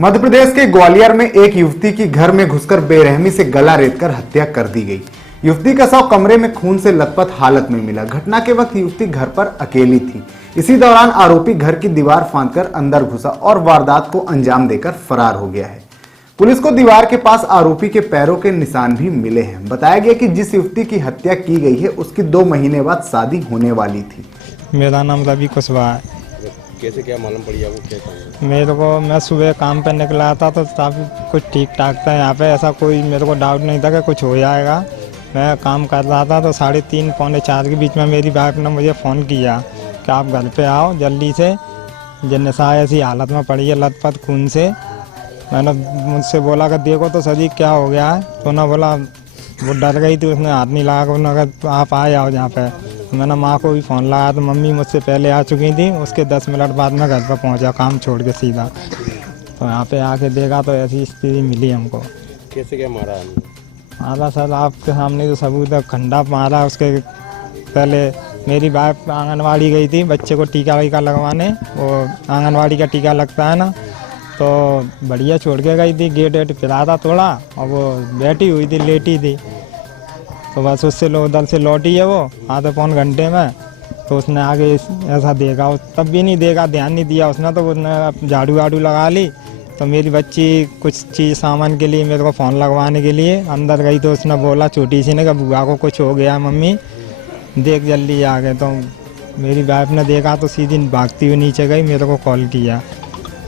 मध्य प्रदेश के ग्वालियर में एक युवती की घर में घुसकर बेरहमी से गला रेतकर हत्या कर दी गई। युवती का शव कमरे में खून से लथपथ हालत में मिला। घटना के वक्त युवती घर पर अकेली थी। इसी दौरान आरोपी घर की दीवार फांदकर अंदर घुसा और वारदात को अंजाम देकर फरार हो गया है। पुलिस को दीवार के पास आरोपी के पैरों के निशान भी मिले हैं। बताया गया कि जिस युवती की हत्या की गई है उसकी 2 महीने बाद शादी होने वाली थी। मेरा नाम रवि कुशवाहा है। कैसे क्या मालूम पड़ी आपको? क्या काम मेरे को मैं सुबह काम पे निकला था तो काफ़ी कुछ ठीक ठाक था यहाँ पे, ऐसा कोई मेरे को डाउट नहीं था कि कुछ हो जाएगा। मैं काम कर रहा था तो 3:30 पौने 4 के बीच में मेरी वाइफ ने मुझे फ़ोन किया कि आप घर पे आओ जल्दी से, निशा ऐसी हालत में पड़ी है लथपथ खून से। मैंने मुझसे बोला कि देखो तो सही क्या हो गया है, तो उन्होंने बोला वो डर गई थी, उसने हाथ नहीं लगा, उन्होंने कहा आप आ जाओ यहाँ पे। मैंने माँ को भी फ़ोन लगाया तो मम्मी मुझसे पहले आ चुकी थी। उसके 10 मिनट बाद मैं घर पर पहुँचा काम छोड़ के सीधा, तो यहाँ पे आके देखा तो ऐसी स्थिति मिली हमको। कैसे क्या मारा? मारा सर आपके सामने तो सबूत है, खंडा मारा। उसके पहले मेरी वाइफ आंगनवाड़ी गई थी बच्चे को टीका वीका लगवाने, वो आंगनवाड़ी का टीका लगता है ना, तो बढ़िया छोड़ के गई थी। गेट वेट पिला था थोड़ा और वो बैठी हुई थी, लेटी थी। तो बस उससे उधर से लौटी है वो आधे पौन घंटे में, तो उसने आगे ऐसा देखा, तब भी नहीं देखा, ध्यान नहीं दिया उसने, तो उसने झाड़ू वाड़ू लगा ली। तो मेरी बच्ची कुछ चीज़ सामान के लिए मेरे को फ़ोन लगवाने के लिए अंदर गई, तो उसने बोला छोटी सी ने कि बुआ को कुछ हो गया मम्मी देख जल्दी आ गए। तो मेरी वाइफ ने देखा तो सीधी भागती हुई नीचे गई, मेरे को कॉल किया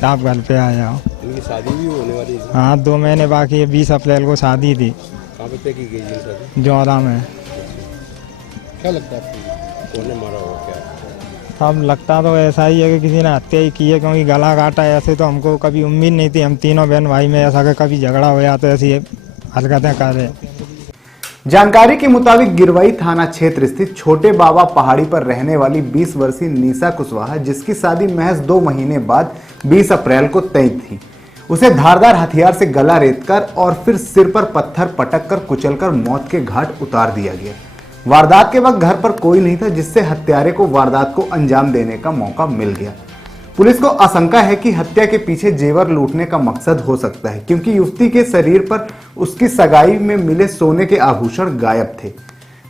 आप घर पे आ जाओ। इनकी शादी भी होने वाली है? हाँ 2 महीने बाकी है, 20 अप्रैल को शादी थी। कहाँ पे तय की गई है शादी? जौरा में। क्या लगता है आपको कौन ने मारा होगा? क्या अब लगता तो ऐसा ही है कि किसी ने हत्या ही की है, क्योंकि गला काटा है। ऐसे तो हमको कभी उम्मीद नहीं थी, हम तीनों बहन भाई में ऐसा कि कभी झगड़ा हो जाता तो ऐसी हरकतें कर रहे। जानकारी के मुताबिक गिरवई थाना क्षेत्र स्थित छोटे बाबा पहाड़ी पर रहने वाली 20 वर्षीय निशा कुशवाहा, जिसकी शादी महज 2 महीने बाद 20 अप्रैल को तय थी, उसे धारदार हथियार से गला रेतकर और फिर सिर पर पत्थर पटककर कुचलकर मौत के घाट उतार दिया गया। वारदात के वक्त घर पर कोई नहीं था, जिससे हत्यारे को वारदात को अंजाम देने का मौका मिल गया। पुलिस को आशंका है कि हत्या के पीछे जेवर लूटने का मकसद हो सकता है, क्योंकि युवती के शरीर पर उसकी सगाई में मिले सोने के आभूषण गायब थे।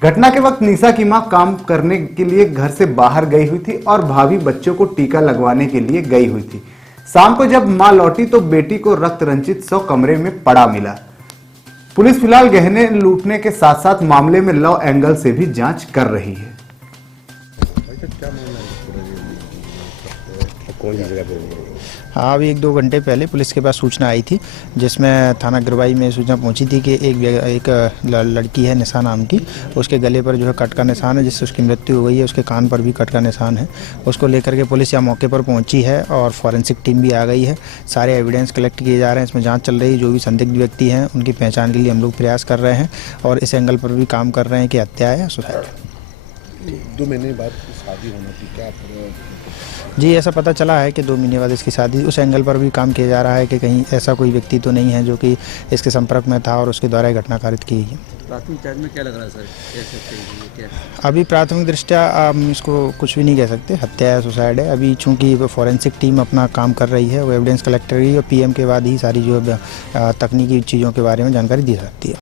घटना के वक्त निशा की मां काम करने के लिए घर से बाहर गई हुई थी और भाभी बच्चों को टीका लगवाने के लिए गई हुई थी। शाम को जब मां लौटी तो बेटी को रक्त रंजित शव कमरे में पड़ा मिला। पुलिस फिलहाल गहने लूटने के साथ साथ मामले में लॉ एंगल से भी जांच कर रही है। कौन सी जगह पे? हाँ, अभी 1-2 घंटे पहले पुलिस के पास सूचना आई थी, जिसमें थाना गिरवाई में सूचना पहुंची थी कि एक लड़की है निशा नाम की, उसके गले पर जो है कट का निशान है, जिससे उसकी मृत्यु हो गई है। उसके कान पर भी कट का निशान है। उसको लेकर के पुलिस यहाँ मौके पर पहुंची है और फॉरेंसिक टीम भी आ गई है। सारे एविडेंस कलेक्ट किए जा रहे हैं, इसमें जाँच चल रही है। जो भी संदिग्ध व्यक्ति हैं उनकी पहचान के लिए हम लोग प्रयास कर रहे हैं और इस एंगल पर भी काम कर रहे हैं कि हत्या है या सुसाइड है। 2 महीने बाद शादी होना थी, क्या? जी, ऐसा पता चला है कि 2 महीने बाद इसकी शादी। उस एंगल पर भी काम किया जा रहा है कि कहीं ऐसा कोई व्यक्ति तो नहीं है जो कि इसके संपर्क में था और उसके द्वारा ये घटना कारित की गई है। प्राथमिक जांच में क्या लग रहा है सर? क्या अभी प्राथमिक दृष्टया हम इसको कुछ भी नहीं कह सकते, हत्या या सुसाइड है। अभी चूंकि फॉरेंसिक टीम अपना काम कर रही है, वो एविडेंस कलेक्ट कर रही है और PM के बाद ही सारी जो तकनीकी चीज़ों के बारे में जानकारी दी सकती है।